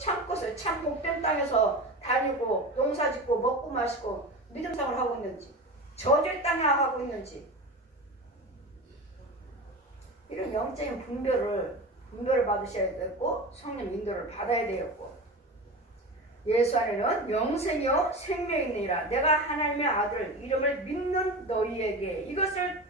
참것을 참 복된 땅에서 다니고 농사 짓고 먹고 마시고 믿음 생활을 하고 있는지, 저주의 땅에 하고 있는지, 이런 영적인 분별을 받으셔야 되겠고 성령 인도를 받아야 되겠고, 예수 안에는 영생이요 생명이 있느니라. 내가 하나님의 아들 이름을 믿는 너희에게 이것을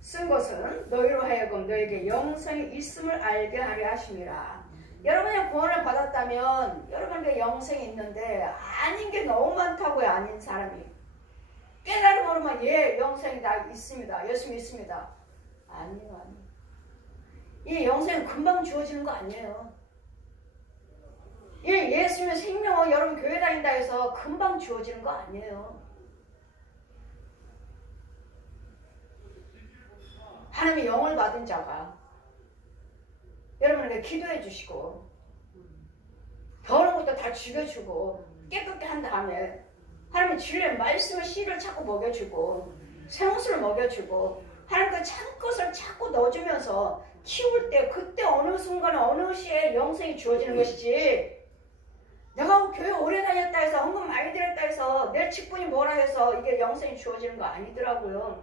쓴 것은 너희로 하여금 너에게 영생이 있음을 알게 하려 하심이라. 여러분이 구원을 받았다면 여러분에게 영생이 있는데 아닌 게 너무 많다고요. 아닌 사람이 깨달음 모르면 예 영생이 다 있습니다. 열심히 있습니다. 아니에요. 이 영생은 금방 주어지는 거 아니에요. 예, 예수님의 생명은 여러분 교회 다닌다 해서 금방 주어지는 거 아니에요. 하나님의 영을 받은 자가 여러분에게 기도해 주시고 더러운 것도 다 죽여주고 깨끗게 한 다음에 하나님의 진리의 말씀의 씨를 자꾸 먹여주고 생수를 먹여주고 하나님 그 참것을 자꾸 넣어주면서 키울 때 그때 어느 순간에 어느 시에 영생이 주어지는 것이지, 내가 교회 오래 다녔다 해서 헌금 많이 드렸다 해서 내 직분이 뭐라 해서 이게 영생이 주어지는 거 아니더라고요.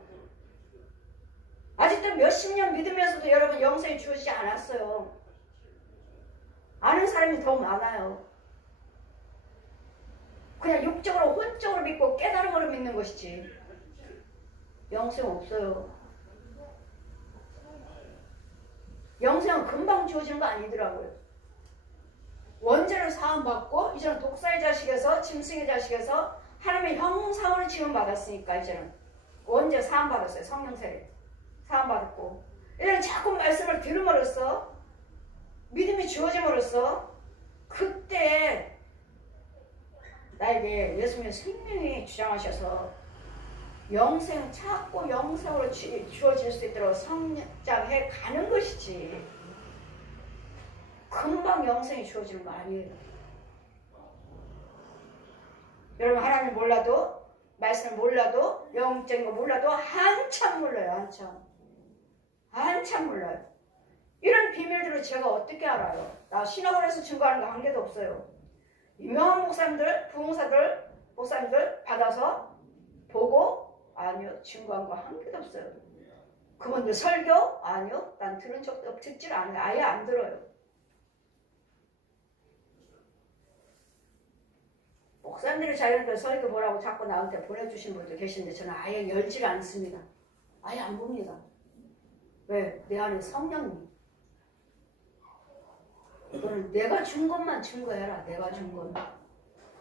아직도 몇십 년 믿으면서도 여러분 영생이 주어지지 않았어요. 아는 사람이 더 많아요. 그냥 육적으로 혼적으로 믿고 깨달음으로 믿는 것이지 영생 없어요. 영생은 금방 주어지는 거 아니더라고요. 원죄를 사함받고 이제는 독사의 자식에서 짐승의 자식에서 하나님의 형상으로 지음받았으니까 이제는 원죄 사함받았어요. 성령세례 사함받았고 이제는 자꾸 말씀을 들음으로써 믿음이 주어짐으로써 그때 나에게 예수님의 생명이 주장하셔서 영생 찾고 영생으로 주어질 수 있도록 성장해 가는 것이지 금방 영생이 주어지는 거 아니에요. 여러분 하나님 몰라도 말씀을 몰라도 영적인 거 몰라도 한참 몰라요. 한참 몰라요. 이런 비밀들을 제가 어떻게 알아요? 나 신학원에서 증거하는 거 한 개도 없어요. 유명한 목사님들, 부흥사들, 목사님들 받아서 보고 아니요 증거한 거 한 개도 없어요. 그분들 설교? 아니요 난 들은 적도 없고 듣질 않아요. 아예 안 들어요. 목사님들이 자기들 설교 보라고 자꾸 나한테 보내주신 분도 계시는데 저는 아예 열지를 않습니다. 아예 안 봅니다. 왜? 내 안에 성령이 너는 내가 준 것만 증거해라. 내가 준 것만.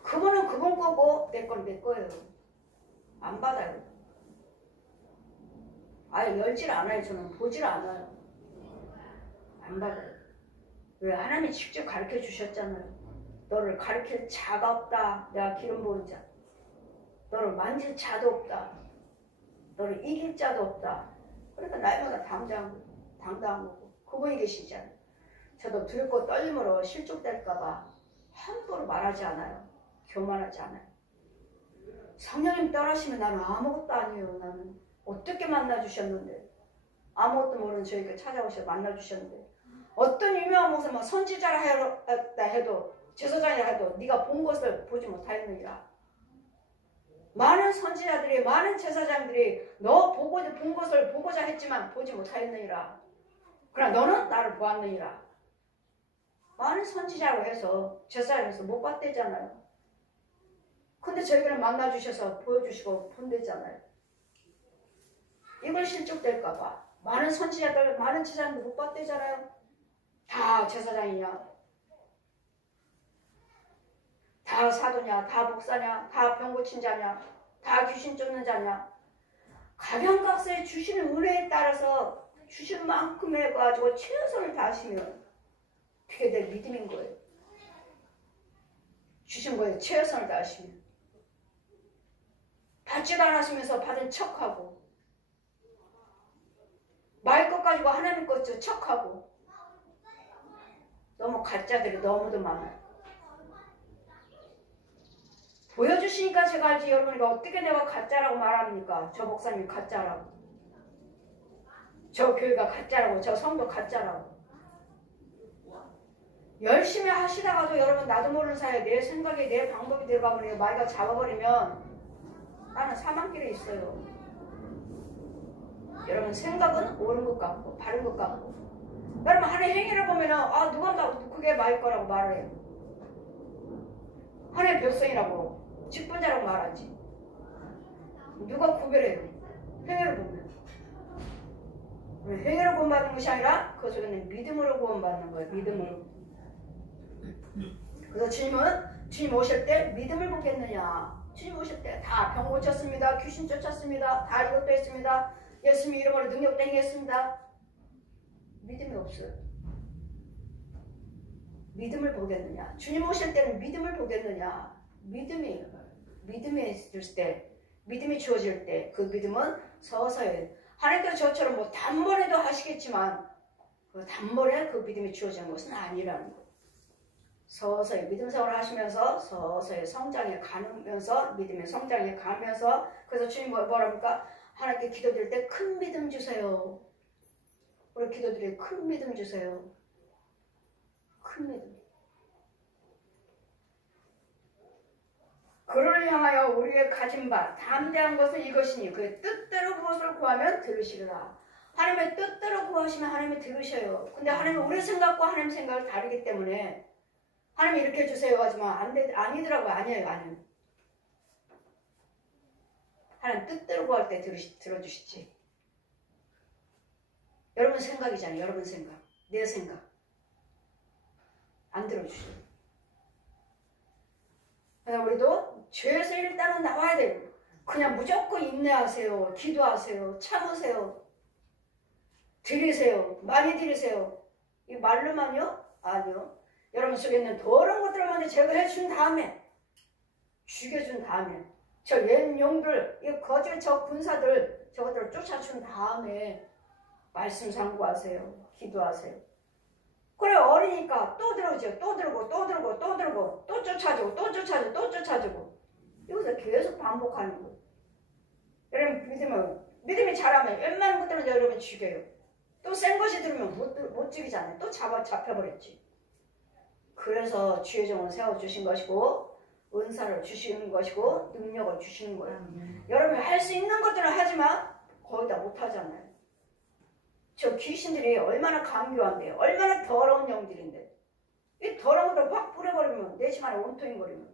그거는 그건 거고 내 건 내 거예요. 안 받아요. 아예 열질 않아요. 저는 보질 않아요. 안 받아요. 왜? 하나님이 직접 가르쳐 주셨잖아요. 너를 가르칠 자가 없다. 내가 기름 부은 자. 너를 만질 자도 없다. 너를 이길 자도 없다. 그러니까 날마다 당당한 거고. 그분이 계시잖아요. 저도 두렵고 떨림으로 실족될까봐 함부로 말하지 않아요. 교만하지 않아요. 성령님 떠나시면 나는 아무것도 아니에요. 나는 어떻게 만나주셨는데 아무것도 모르는 저에게 찾아오셔서 만나주셨는데 어떤 유명한 목사만 선지자라 해도 제사장이라 해도 네가 본 것을 보지 못하였느니라. 많은 선지자들이 많은 제사장들이 너 본 것을 보고자 했지만 보지 못하였느니라. 그러나 너는 나를 보았느니라. 많은 선지자로 해서 제사장에서 못 봤대잖아요. 근데 저희들은 만나주셔서 보여주시고 본대잖아요. 이걸 실족될까봐 많은 선지자들 많은 제사장들 못 봤대잖아요. 다 제사장이냐, 다 사도냐, 다 목사냐, 다 병 고친 자냐, 다 귀신 쫓는 자냐. 각양각색의 주시는 은혜에 따라서 주신 만큼 해가지고 최선을 다하시면 그게 내 믿음인 거예요. 주신 거에 최선을 다하시면 받지도 않았으면서 받은 척하고 말 것 가지고 하나님 것 척하고 너무 가짜들이 너무도 많아요. 보여주시니까 제가 알지 여러분이 어떻게 내가 가짜라고 말합니까? 저 목사님이 가짜라고, 저 교회가 가짜라고, 저 성도 가짜라고. 열심히 하시다가도 여러분 나도 모르는 사이에 내 생각에 내 방법이 들어가면 마귀가 잡아버리면 나는 사망길에 있어요. 여러분 생각은 옳은 것 같고 바른 것 같고 여러분 하나의 행위를 보면은 아 누가 그게 마귀 거라고 말을 해요. 하나의 별성이라고 직분자라고 말하지. 누가 구별해요? 행위를 보면. 행위로 구원받는 것이 아니라 그 속에는 믿음으로 구원받는 거예요. 믿음으로. 그래서 주님 오실 때 믿음을 보겠느냐. 주님 오실 때 다 병 고쳤습니다. 귀신 쫓았습니다. 다 이것도 했습니다. 예수님 이름으로 능력도 행했습니다. 믿음이 없어요. 믿음을 보겠느냐. 주님 오실 때는 믿음을 보겠느냐. 믿음이 있을 때, 믿음이 주어질 때 그 믿음은 서서히 하나님께서 저처럼 뭐 단번에도 하시겠지만 그 단번에 그 믿음이 주어지는 것은 아니라는 거예요. 서서히 믿음 생활을 하시면서 서서히 성장해 가면서 믿음의 성장해 가면서 그래서 주님 뭐랍니까? 하나님께 기도드릴 때 큰 믿음 주세요. 우리 기도드릴 때 큰 믿음 주세요. 큰 믿음. 그를 향하여 우리의 가진 바 담대한 것은 이것이니 그의 뜻대로 무엇을 구하면 들으시리라. 하나님의 뜻대로 구하시면 하나님이 들으셔요. 근데 하나님은 우리 생각과 하나님 생각을 다르기 때문에 하나님이 이렇게 해주세요 하지만 아니더라고요. 아니에요. 하나님 뜻대로 구할 때 들어주시지. 여러분 생각이잖아요. 여러분 생각. 내 생각. 안 들어주셔요. 그래서 우리도 죄에서 일단은 나와야 돼요. 그냥 무조건 인내하세요. 기도하세요. 참으세요. 드리세요. 많이 드리세요. 이 말로만요? 아니요. 여러분 속에 있는 더러운 것들을 먼저 제거해 준 다음에 죽여준 다음에 저 옛 용들, 이 거짓 저 군사들 저것들을 쫓아준 다음에 말씀 상고하세요. 기도하세요. 그래 어리니까 또 들어오죠. 또 들고 또 쫓아주고 이것을 계속 반복하는 거예요. 여러분 믿음이 잘하면 웬만한 것들은 여러분 죽여요. 또 센 것이 들으면 못 죽이잖아요. 또 잡혀버렸지. 그래서 주의 종을 세워주신 것이고 은사를 주시는 것이고 능력을 주시는 거예요. 여러분이 할 수 있는 것들은 하지만 거의 다 못하잖아요. 저 귀신들이 얼마나 강교한데요. 얼마나 더러운 영들인데 이 더러운 것을 확 뿌려버리면 내 집 안에 온통이거리면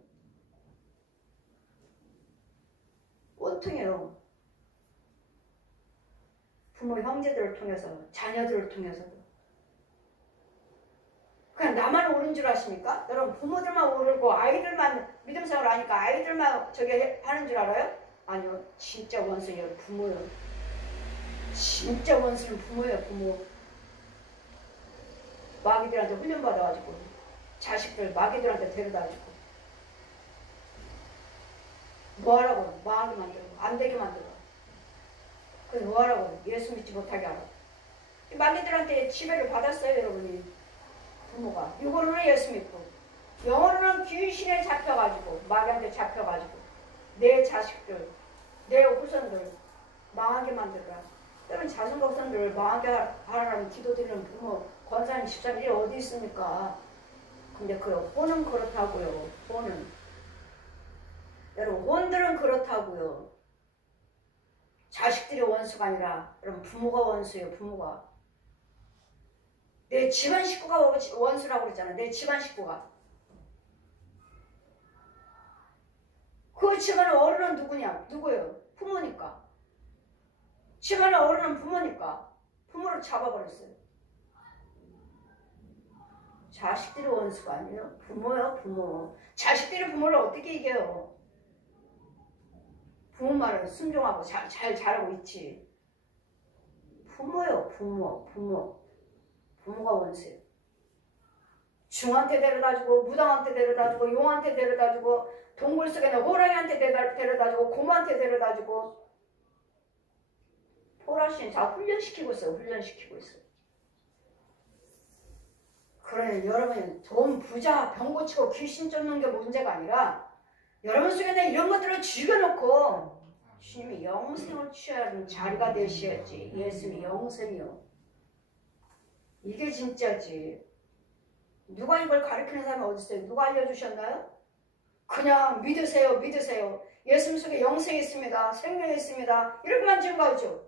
온통이에요. 부모 형제들을 통해서 자녀들을 통해서도 그냥 나만 옳은 줄 아십니까? 여러분 부모들만 옳고 아이들만 믿음 생활을 하니까 아이들만 저게 하는 줄 알아요? 아니요. 진짜 원수예요. 부모예요. 진짜 원수는 부모예요. 부모. 마귀들한테 훈련받아가지고 자식들 마귀들한테 데려다주고 뭐하라고? 망하게 만들고 안되게 만들고 그래서 뭐하라고? 예수 믿지 못하게 하라고. 마귀들한테 지배를 받았어요. 여러분이. 부모가 육으로는 예수 믿고 영어로는 귀신에 잡혀가지고 마귀한테 잡혀가지고 내 자식들 내 후손들 망하게 만들어라. 여러분 자손과 후손들 망하게 하라는 기도드리는 부모 권사님 집사님이 어디 있습니까? 근데 그 혼은 그렇다고요. 혼은 여러분 혼들은 그렇다고요. 자식들이 원수가 아니라 여러분 부모가 원수예요. 부모가 내 집안 식구가 원수라고 그랬잖아. 내 집안 식구가. 그 집안의 어른은 누구냐? 누구예요? 부모니까. 집안의 어른은 부모니까. 부모를 잡아버렸어요. 자식들이 원수가 아니에요. 부모요, 부모. 자식들이 부모를 어떻게 이겨요? 부모 말을 순종하고 잘 자라고 있지. 부모요, 부모. 부모가 원수예요. 중한테 데려다주고 무당한테 데려다주고 용한테 데려다주고 동굴 속에 있는 호랑이한테 데려다주고 고모한테 데려다주고 포라신 다 훈련시키고 있어요. 그러니 여러분 돈 부자 병 고치고 귀신 쫓는 게 문제가 아니라 여러분 속에 있는 이런 것들을 죽여놓고 주님이 영생을 취해야 하는 자리가 되셔야지. 예수님이 영생이요. 이게 진짜지. 누가 이걸 가르치는 사람이 어디 있어요? 누가 알려주셨나요? 그냥 믿으세요. 믿으세요. 예수님 속에 영생이 있습니다. 생명이 있습니다. 이렇게만 증거하죠.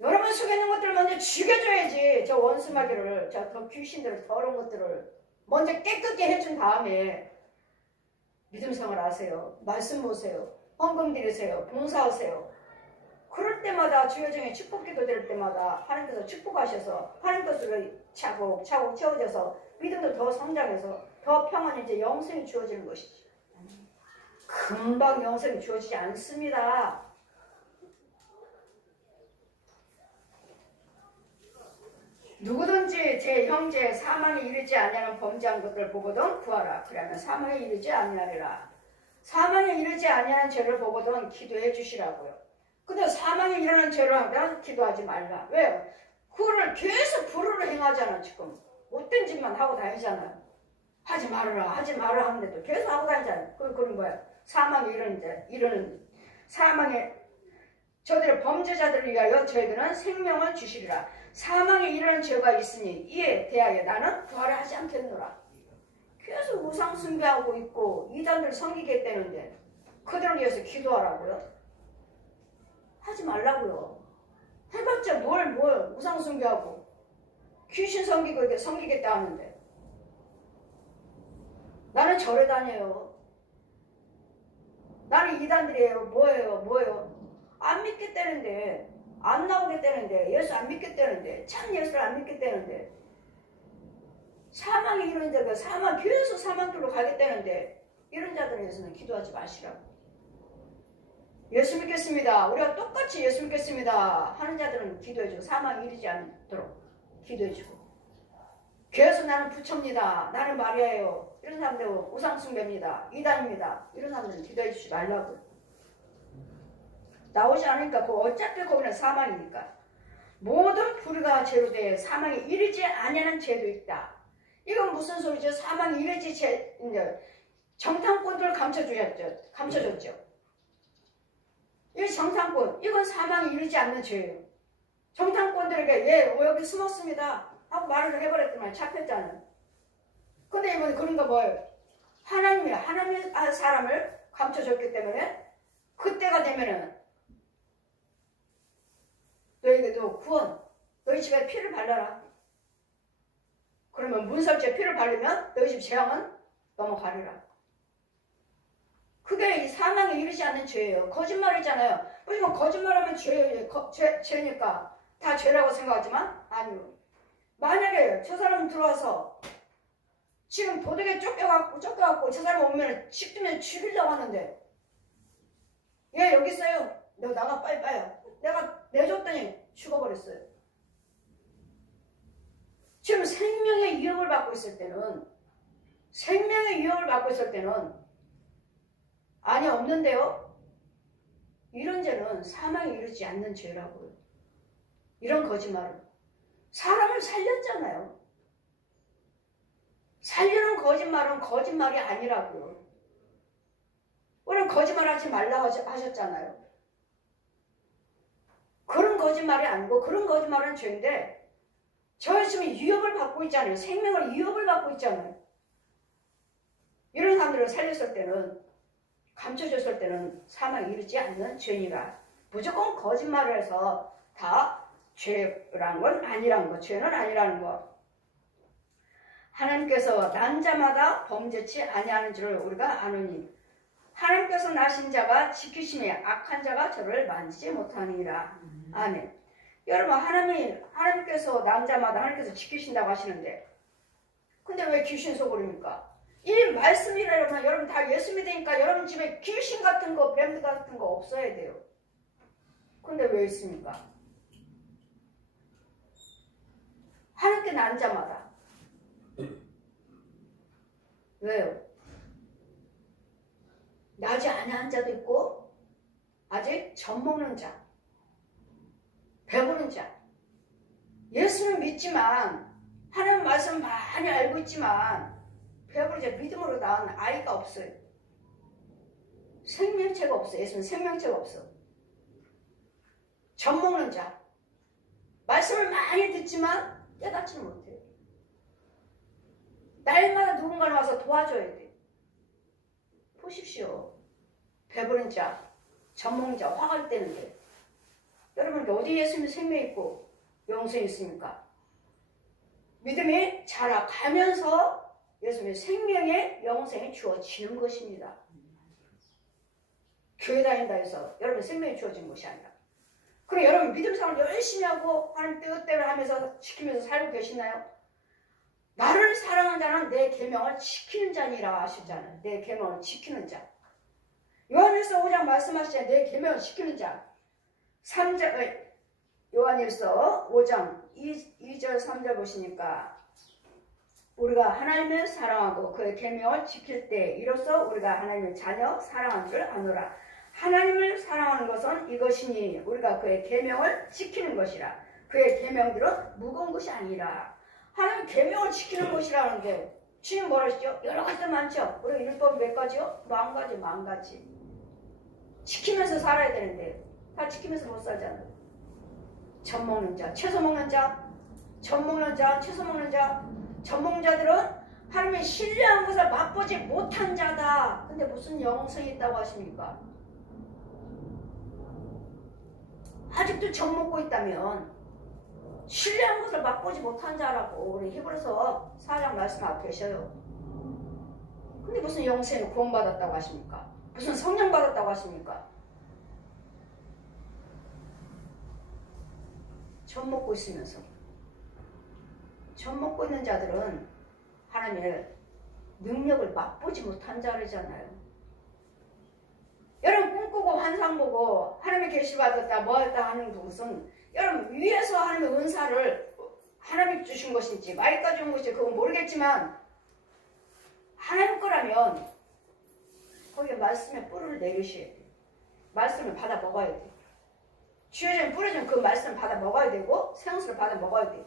여러분 속에 있는 것들을 먼저 죽여줘야지. 저 원수마귀를, 저 귀신들을, 더러운 것들을 먼저 깨끗게 해준 다음에 믿음성을 하세요. 말씀 보세요. 헌금 드리세요. 봉사하세요. 그럴 때마다 주여 중에 축복기도 드릴 때마다 하나님께서 축복하셔서 하나님 것으로 차곡차곡 채워져서 믿음도 더 성장해서 더 평안히 이제 영생이 주어지는 것이죠. 금방 영생이 주어지지 않습니다. 누구든지 제 형제 사망에 이르지 아니하는 범죄한 것들을 보거든 구하라. 그러면 사망에 이르지 아니하리라. 사망에 이르지 아니하는 죄를 보거든 기도해 주시라고요. 근데 사망에 이르는 죄를 하면 기도하지 말라. 왜요? 그거를 계속 불으로 행하잖아. 지금 못된 짓만 하고 다니잖아요. 하지 말아라 하지 말아라 하는데도 계속 하고 다니잖아요. 그런 거야. 사망에 이르는 사망에 저들의 범죄자들을 위하여 저희들은 생명을 주시리라. 사망에 이르는 죄가 있으니 이에 대하여 나는 부활을 하지 않겠노라. 계속 우상 숭배하고 있고 이단들 섬기겠다는데 그들을 위해서 기도하라고요? 하지 말라고요. 해봤자 뭘 우상 숭배하고 귀신 섬기고 이렇게 섬기겠다 하는데 나는 절에 다녀요. 나는 이단들이에요. 뭐예요? 안 믿겠다는데 안 나오겠다는데 예수 안 믿겠다는데 참 예수를 안 믿겠다는데 사망이 이런 자들 계속 사망길로 가겠다는데 이런 자들에 대해서는 기도하지 마시라고. 예수 믿겠습니다. 우리가 똑같이 예수 믿겠습니다 하는 자들은 기도해주고 사망이 이르지 않도록 기도해주고 계속 나는 부처입니다. 나는 마리아예요. 이런 사람들은 우상숭배입니다. 이단입니다. 이런 사람들은 기도해주지 말라고요. 나오지 않으니까 어차피 거기는 사망이니까. 모든 불의가 죄로 돼 사망에 이르지 아니하는 죄도 있다. 이건 무슨 소리죠? 사망에 이르지 정탐꾼들을 감춰줬죠. 이 정탐꾼 이건 사망에 이르지 않는 죄예요. 정탐꾼들에게 여기 숨었습니다 하고 말을 해버렸더만 잡혔잖아요. 근데 이번에 그런 거 뭐예요? 하나님의 사람을 감춰줬기 때문에 그때가 되면은 너에게도 구원, 너희 집에 피를 발라라. 그러면 문설주에 피를 바르면 너희 집 재앙은 넘어가리라. 그게 이 사망에 이르지 않는 죄예요. 거짓말이잖아요. 우리가 거짓말하면 죄니까 다 죄라고 생각하지만 아니요. 만약에 저 사람 들어와서 지금 도둑에 쫓겨갖고 저 사람 오면 씹으면 죽이려고 하는데 얘 여기 있어요. 너 나가 빨리 빠요. 내가 내줬더니 죽어버렸어요. 지금 생명의 위협을 받고 있을 때는 아니 없는데요. 이런 죄는 사망에 이르지 않는 죄라고요. 이런 거짓말은 사람을 살렸잖아요. 살리는 거짓말은 거짓말이 아니라고요. 우리는 거짓말하지 말라고 하셨잖아요. 그런 거짓말이 아니고 그런 거짓말은 죄인데 저 지금 위협을 받고 있잖아요. 생명을 위협을 받고 있잖아요. 이런 사람들을 살렸을 때는 감춰줬을 때는 사망에 이르지 않는 죄니라. 무조건 거짓말을 해서 다 죄란 건 아니라는 거. 죄는 아니라는 거. 하나님께서 난 자마다 범죄치 아니하는 줄을 우리가 아노니 하나님께서 나신 자가 지키시니 악한 자가 저를 만지지 못하니라. 아멘. 여러분 하나님께서 난 자마다 하나님께서 지키신다고 하시는데 근데 왜 귀신 속으립니까? 이 말씀이라면 여러분 다 예수 믿으니까 여러분 집에 귀신 같은 거 뱀 같은 거 없어야 돼요. 근데 왜 있습니까? 하나님께 난 자마다. 왜요? 나지 아니한 자도 있고 아직 젖먹는 자, 배부른 자. 예수는 믿지만 하나님 말씀 많이 알고 있지만 배부르자 믿음으로 낳은 아이가 없어요. 생명체가 없어요. 예수는 생명체가 없어. 젖먹는 자. 말씀을 많이 듣지만 깨닫지는 못해요. 날마다 누군가는 와서 도와줘야 돼. 보십시오. 배부른 자, 젖먹는 자, 화가 떼는데. 여러분 어디 예수님 생명이 있고 영생이 있습니까? 믿음이 자라가면서 예수님의 생명의 영생이 주어지는 것입니다. 교회 다닌다 해서 여러분 생명이 주어진 것이 아니라. 그럼 여러분 믿음 생활 열심히 하고 하나님 뜻대로 하면서 지키면서 살고 계시나요? 나를 사랑하는 자는 내 계명을 지키는 자니라 하시잖아요. 내 계명을 지키는 자. 요한일서 5장 말씀하시잖아요. 내 계명을 지키는 자. 3절 요한일서 5장 2절 3절 보시니까 우리가 하나님을 사랑하고 그의 계명을 지킬 때 이로써 우리가 하나님의 자녀 사랑한 줄 아노라. 하나님을 사랑하는 것은 이것이니 우리가 그의 계명을 지키는 것이라. 그의 계명들은 무거운 것이 아니라. 하나님 계명을 지키는 것이라는데 주님 뭐라 하시죠? 여러 가지 많죠. 우리 율법 몇 가지요? 10,000가지, 10,000가지. 지키면서 살아야 되는데 다 지키면서 못 살잖아요. 젖 먹는 자, 채소 먹는 자, 젖 먹는 자, 채소 먹는 자. 젖 먹는 자들은 하나님의 신뢰한 것을 맛보지 못한 자다. 근데 무슨 영성이 있다고 하십니까? 아직도 젖 먹고 있다면 신뢰한 것을 맛보지 못한 자라고 우리 히브리서 4장 말씀 앞에 계셔요. 근데 무슨 영생을 구원받았다고 하십니까? 무슨 성령 받았다고 하십니까? 젖 먹고 있으면서 젖 먹고 있는 자들은 하나님의 능력을 맛보지 못한 자들이잖아요. 여러분 꿈꾸고 환상 보고 하나님의 계시 받았다 뭐했다 하는 것은 여러분 위에서 하나님의 은사를 하나님 주신 것인지 마이까지 온 것인지 그건 모르겠지만 하나님 거라면 거기에 말씀의 뿌리를 내리셔야 돼. 말씀을 받아 먹어야 돼. 주여진 뿌려진 그 말씀을 받아 먹어야 되고 생수를 받아 먹어야 돼.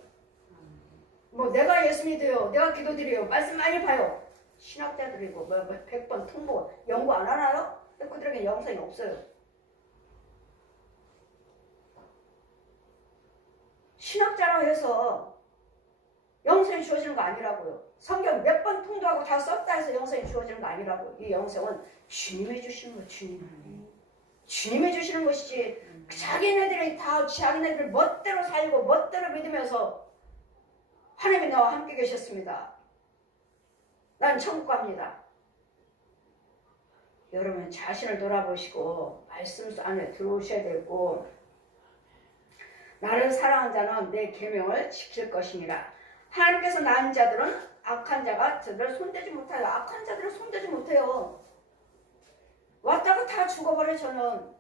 뭐 내가 예수 믿어요. 내가 기도드려요. 말씀 많이 봐요. 신학자들이고 뭐 100번 통보 연구 안 하나요? 근데 그들에게 영성이 없어요. 신학자라고 해서 영성이 주어지는 거 아니라고요. 성경 몇 번 통도하고 다 썼다 해서 영성이 주어지는 거 아니라고요. 이 영성은 주님이 주시는 거예요. 주님이 주시는 것이지 자기네들이 다 자기네들 멋대로 살고 멋대로 믿으면서 하나님이 나와 함께 계셨습니다. 난 천국 갑니다. 여러분 자신을 돌아보시고 말씀 안에 들어오셔야 되고 나를 사랑한 자는 내 계명을 지킬 것이니라. 하나님께서 낳은 자들은 악한 자가 저들을 손대지 못하여. 악한 자들을 손대지 못해요. 왔다가 다 죽어버려. 저는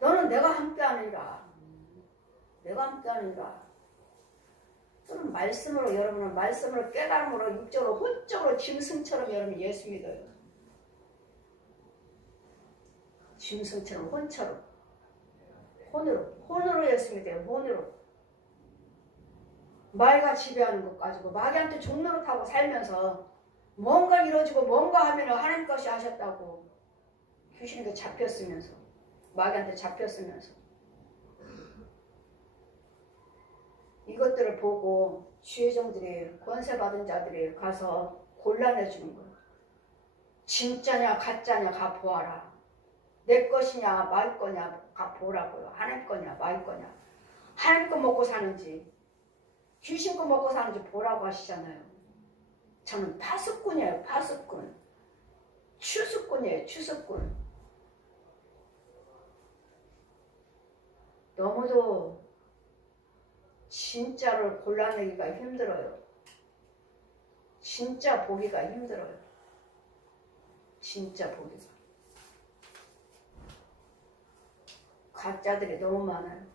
너는 내가 함께하느니라. 내가 함께하느니라. 저는 말씀으로 여러분은 말씀으로 깨달음으로 육적으로 혼적으로 짐승처럼 여러분 예수 믿어요. 짐승처럼 혼처럼 혼으로 예수 믿어요. 혼으로 마귀가 지배하는 것 가지고 마귀한테 종로를 타고 살면서 뭔가 이루어지고 뭔가 하면 하나님 것이 하셨다고 귀신에게 잡혔으면서 마귀한테 잡혔으면서 이것들을 보고 주의종들이 권세받은 자들이 가서 곤란해지는 거예요. 진짜냐 가짜냐 가 보아라. 내 것이냐 마귀 거냐 가 보라고요. 하나님 거냐 마귀 거냐. 하나님 거 먹고 사는지 귀신 거 먹고 사는지 보라고 하시잖아요. 저는 파수꾼이에요. 파수꾼. 추수꾼이에요. 추수꾼. 너무도 진짜를 골라내기가 힘들어요. 진짜 보기가 힘들어요. 진짜 보기가. 가짜들이 너무 많아요.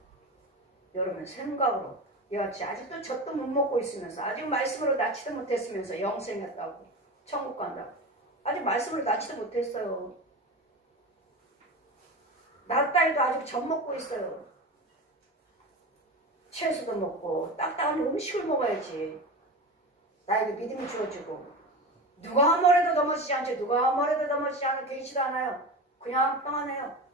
여러분 생각으로 얘가 아직도 젖도 못 먹고 있으면서 아직 말씀으로 낳지도 못했으면서 영생했다고 천국 간다고 아직 말씀으로 낳지도 못했어요. 낳다 해도 아직 젖 먹고 있어요. 채소도 먹고 딱딱한 음식을 먹어야지 나에게 믿음이 주어지고 누가 한 머리도 넘어지지 않죠. 누가 한 머리도 넘어지지 않고 계시지도 않아요. 그냥 평안해요.